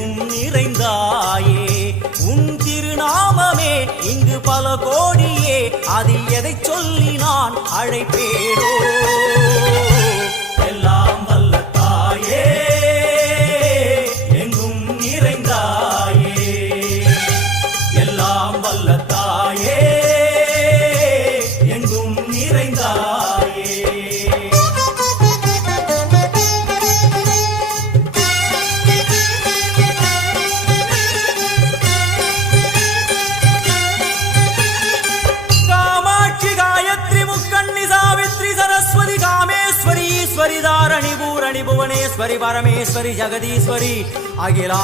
எங்கும் நிறைந்தாயே உன் திருநாமமே இங்கு பல கோடியே அதில் எதை சொல்லி நான் அழைப்பேனோ எல்லாம் வல்ல தாயே எங்கும் நிறைந்தாயே எல்லாம் வல்ல தாயே எங்கும் நிறைந்தாயே ईश्वरी धारणी भुवनेश्वरी परमेश्वरी जगदीश्वरी अखिला